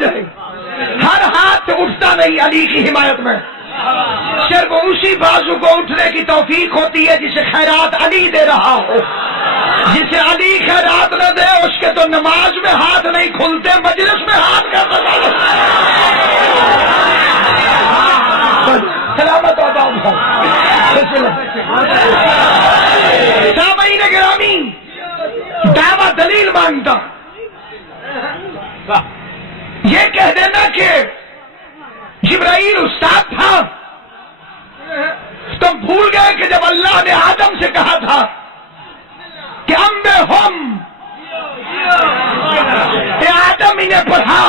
جائے. ہر ہاتھ اٹھتا نہیں علی کی حمایت میں، صرف اسی بازو کو اٹھنے کی توفیق ہوتی ہے جسے خیرات علی دے رہا ہو. جسے علی خیرات نہ دے اس کے تو نماز میں ہاتھ نہیں کھلتے، مجلس میں ہاتھ کیسے کھلتے؟ سلامت ہوتا. سامعین گرامی، دعویٰ دلیل مانگتا. یہ کہہ دینا کہ جبرائیل استاد تھا، تم بھول گئے کہ جب اللہ نے آدم سے کہا تھا کہ ہم آدم انہیں پڑھا،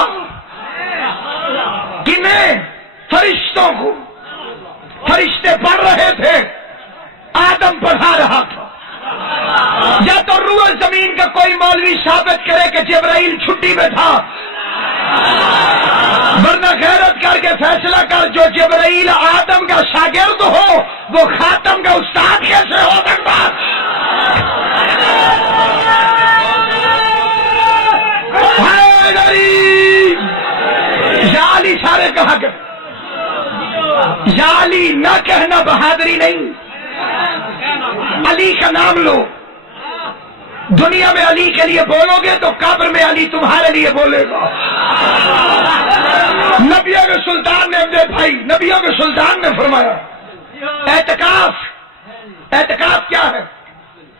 کنہیں؟ فرشتوں کو. فرشتے پڑھ رہے تھے، آدم پڑھا رہا تھا. یا تو روح زمین کا کوئی مولوی ثابت کرے کہ جبرائیل چھٹی میں تھا، ورنہ غیرت کر کے فیصلہ کر جو جبرائیل آدم کا شاگرد ہو وہ خاتم کا استاد کیسے ہو سکتا؟ یا علی سارے کہا کہ یا علی نہ کہنا بہادری نہیں. علی کا نام لو. دنیا میں علی کے لیے بولو گے تو قبر میں علی تمہارے لیے بولے گا. نبیوں کے سلطان نے میرے بھائی، نبیوں کے سلطان نے فرمایا اعتکاف کیا ہے؟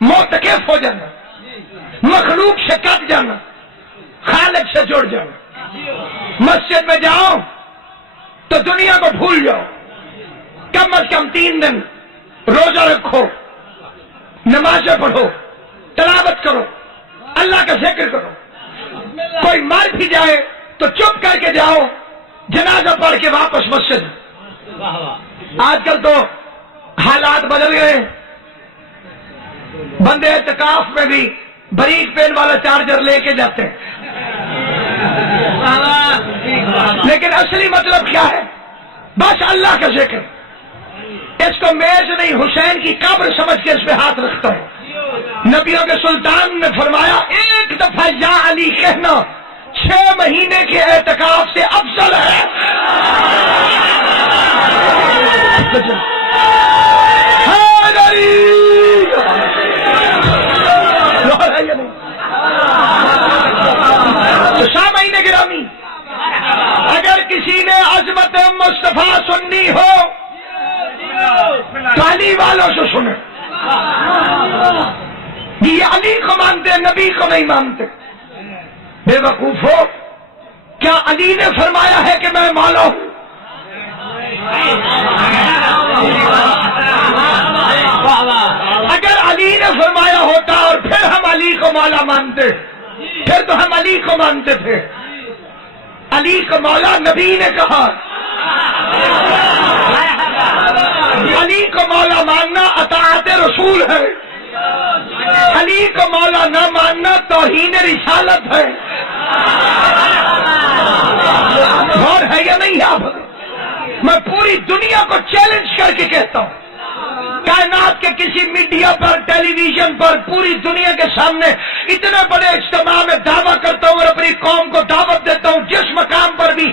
معتکف ہو جانا، مخلوق سے کٹ جانا، خالق سے جڑ جانا. مسجد میں جاؤ تو دنیا کو بھول جاؤ. کم از کم 3 دن روزہ رکھو، نمازیں پڑھو، تلاوت کرو، اللہ کا ذکر کرو. کوئی مر بھی جائے تو چپ کر کے جاؤ، جنازہ پڑھ کے واپس مسجد. آج کل تو حالات بدل گئے. بندے اعتکاف میں بھی بریک پین والا چارجر لے کے جاتے ہیں. لیکن اصلی مطلب کیا ہے؟ بس اللہ کا ذکر. اس کو میز نہیں حسین کی قبر سمجھ کے اس پہ ہاتھ رکھتا ہوں. نبیوں کے سلطان نے فرمایا ایک دفعہ یا علی کہنا 6 مہینے کے اعتکاف سے افضل ہے. تو سامعین گرامی، اگر کسی نے عظمت مصطفیٰ سننی ہو تو علی والوں سے سنیں. یہ علی کو مانتے، نبی کو نہیں مانتے. بے وقوف ہو، کیا علی نے فرمایا ہے کہ میں مولا ہوں؟ اگر علی نے فرمایا ہوتا اور پھر ہم علی کو مولا مانتے، پھر تو ہم علی کو مانتے تھے. علی کو مولا نبی نے کہا. علی کو مولا ماننا اطاعت رسول ہے. علی کو مولا نہ ماننا توہین رسالت ہے. غور ہے یا نہیں آپ؟ میں پوری دنیا کو چیلنج کر کے کہتا ہوں، کائنات کے کسی میڈیا پر، ٹیلی ویژن پر، پوری دنیا کے سامنے اتنے بڑے اجتماع میں دعویٰ کرتا ہوں اور اپنی قوم کو دعوت دیتا ہوں، جس مقام پر بھی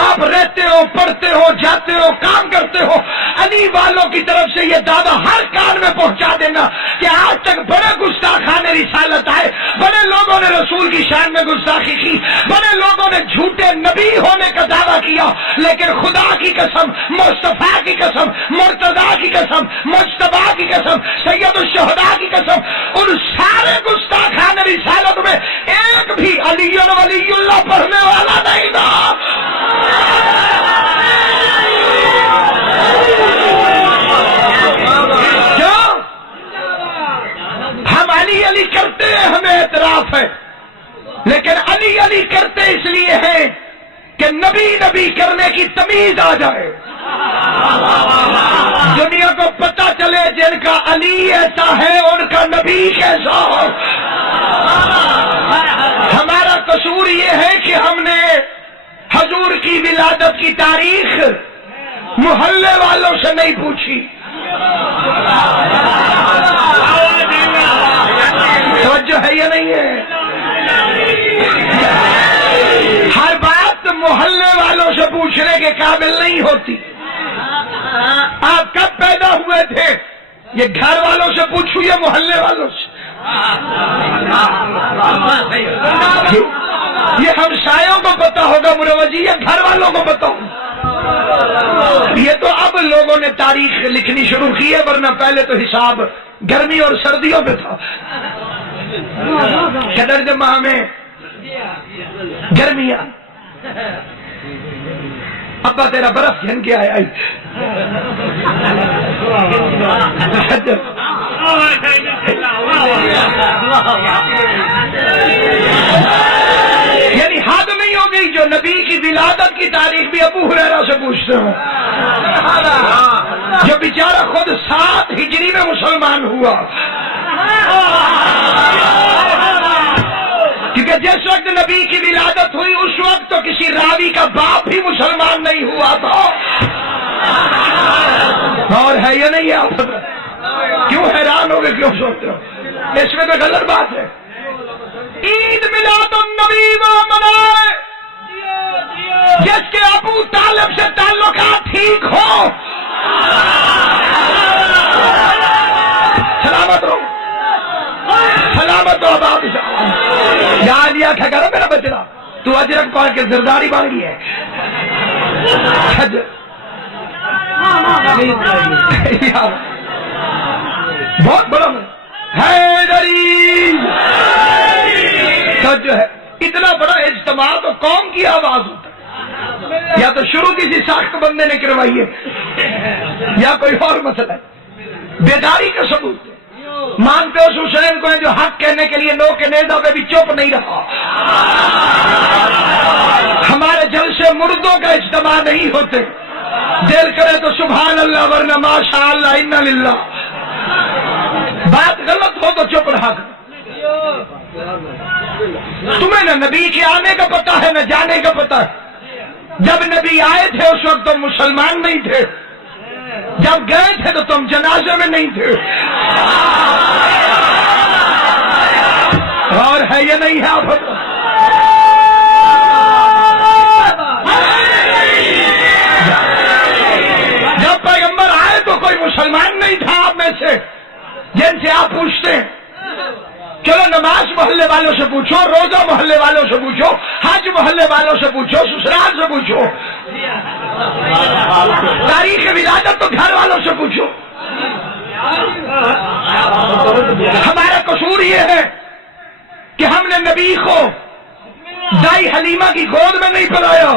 آپ رہتے ہو، پڑھتے ہو، جاتے ہو، کام کرتے ہو، علی والوں کی طرف سے یہ دعویٰ ہر کان میں پہنچا دینا کہ آج تک بڑے گستاخان رسالت آئے، بڑے لوگوں نے رسول کی شان میں گستاخی کی، بڑے لوگوں نے جھوٹے نبی ہونے کا دعویٰ کیا، لیکن خدا کی قسم، مصطفیٰ کی قسم، مرتضیٰ کی قسم، مجتبیٰ کی قسم، سید الشہداء کی قسم، ان سارے گستاخان رسالت میں ایک بھی علی ولی اللہ پڑھنے والا نہیں تھا. کیوں؟ ہم علی علی کرتے ہیں، ہمیں اعتراف ہے، لیکن علی علی کرتے اس لیے ہیں کہ نبی نبی کرنے کی تمیز آ جائے، دنیا کو پتہ چلے جن کا علی ایسا ہے ان کا نبی کیسا ہو. ہمارا قصور یہ ہے کہ ہم نے حضور کی ولادت کی تاریخ محلے والوں سے نہیں پوچھی. توجہ ہے یا نہیں ہے؟ ہر بات کے قابل نہیں ہوتی. آپ کب پیدا ہوئے تھے؟ یہ گھر والوں سے پوچھو یا محلے والوں سے؟ یہ ہمسایوں کو پتا ہوگا مروجی یا گھر والوں کو پتا ہوگا؟ یہ تو اب لوگوں نے تاریخ لکھنی شروع کی ہے، ورنہ پہلے تو حساب گرمی اور سردیوں پہ تھا. قدر کے ماہ میں گرمیاں، ابا تیرا برف جھن کے آیا. یعنی حد نہیں ہو گئی. جو نبی کی ولادت کی تاریخ بھی ابو ہریرہ سے پوچھتے ہوں، جو بیچارہ خود 7 ہجری میں مسلمان ہوا. کیونکہ جس وقت نبی کی ولادت ہوئی اس وقت تو کسی راوی کا باپ بھی مسلمان نہیں ہوا تھا. اور ہے یا نہیں؟ آپ کیوں حیران ہو گئے؟ کیوں سوچتے ہو؟ اس میں تو غلط بات ہے. عید میلاد النبی وہ منائے جس کے ابو طالب سے تعلقات ٹھیک ہو. سلامت رہو، سلامت ہو. اب یاد لیا کیا کرو میرا بچڑا، تو اجرک پا کے زرداری بن گئی ہے. بہت بڑا حیدری تو جو ہے اتنا بڑا اجتماع تو قوم کی آواز ہوتا ہے. یا تو شروع کسی ساخت بندے نے کروائی ہے یا کوئی اور مسئلہ ہے. بیداری کا ثبوت ہے. مانتے ہو حسین کو ہے جو حق کہنے کے لیے نو کے نیزہ پہ بھی چپ نہیں رہا. ہمارے جلسے مردوں کا اجتماع نہیں ہوتے. دل کرے تو سبحان اللہ ورنہ ماشاء اللہ انا للہ. بات غلط ہو تو چپ رہا کرو. تمہیں نہ نبی کے آنے کا پتہ ہے نہ جانے کا پتہ ہے. جب نبی آئے تھے اس وقت تم مسلمان نہیں تھے، جب گئے تھے تو تم جنازے میں نہیں تھے. اور ہے یا نہیں ہے؟ آپ جب پیغمبر آئے تو کوئی مسلمان نہیں تھا آپ میں سے جن سے آپ پوچھتے ہیں. چلو نماز محلے والوں سے پوچھو، روزہ محلے والوں سے پوچھو، حج محلے والوں سے پوچھو، سسرال سے پوچھو، تاریخ ولادت تو گھر والوں سے پوچھو. ہمارا قصور یہ ہے کہ ہم نے نبی کو دائی حلیمہ کی گود میں نہیں پلایا،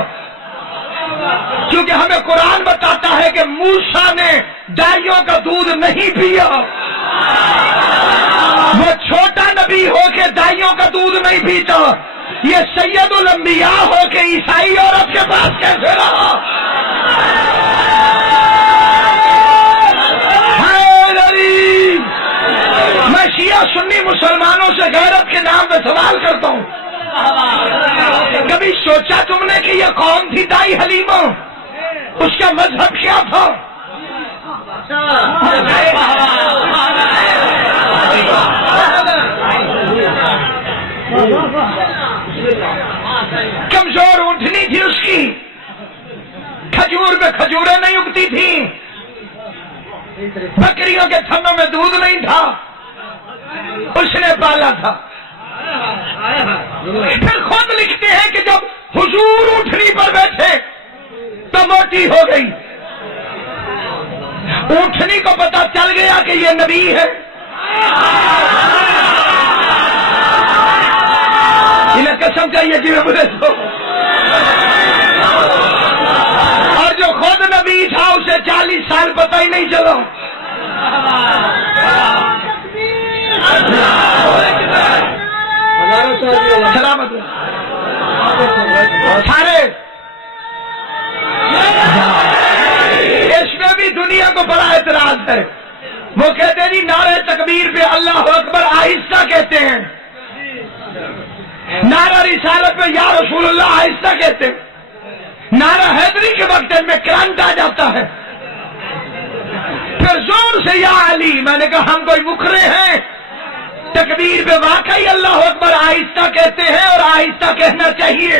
کیونکہ ہمیں قرآن بتاتا ہے کہ موسیٰ نے دائیوں کا دودھ نہیں پیا. وہ چھوٹا نبی ہو کے دائیوں کا دودھ نہیں پیتا. یہ سید الانبیاء ہو کے عیسائی عورت کے پاس کیسے رہا؟ میں شیعہ سنی مسلمانوں سے غیرت کے نام پہ سوال کرتا ہوں. کبھی سوچا تم نے کہ یہ کون تھی دائی حلیمہ؟ اس کا مذہب کیا تھا؟ کمزور اونٹنی تھی اس کی، کھجور پہ کھجوریں نہیں اگتی تھیں، بکریوں کے تھنوں میں دودھ نہیں تھا، اس نے پالا تھا. پھر خود لکھتے ہیں کہ جب حضور اونٹنی پر بیٹھے تو موٹی ہو گئی. اونٹنی کو پتا چل گیا کہ یہ نبی ہے. انہیں قسم چاہیے جی مجھے تو. اور جو خود نبی تھا اسے 40 سال پتہ ہی نہیں چلا. سلامت سارے. اس میں بھی دنیا کو بڑا اعتراض ہے. وہ کہتے ہیں جی نعرہ تکبیر پہ اللہ اکبر آہستہ کہتے ہیں، نعرہ رسالت پہ یا رسول اللہ آہستہ کہتے ہیں، نعرہ حیدری کے وقت میں کرنٹ آ جاتا ہے. پھر زور سے یا علی. میں نے کہا ہم کوئی مکھرے ہیں؟ تکبیر پہ واقعی اللہ اکبر آہستہ کہتے ہیں اور آہستہ کہنا چاہیے.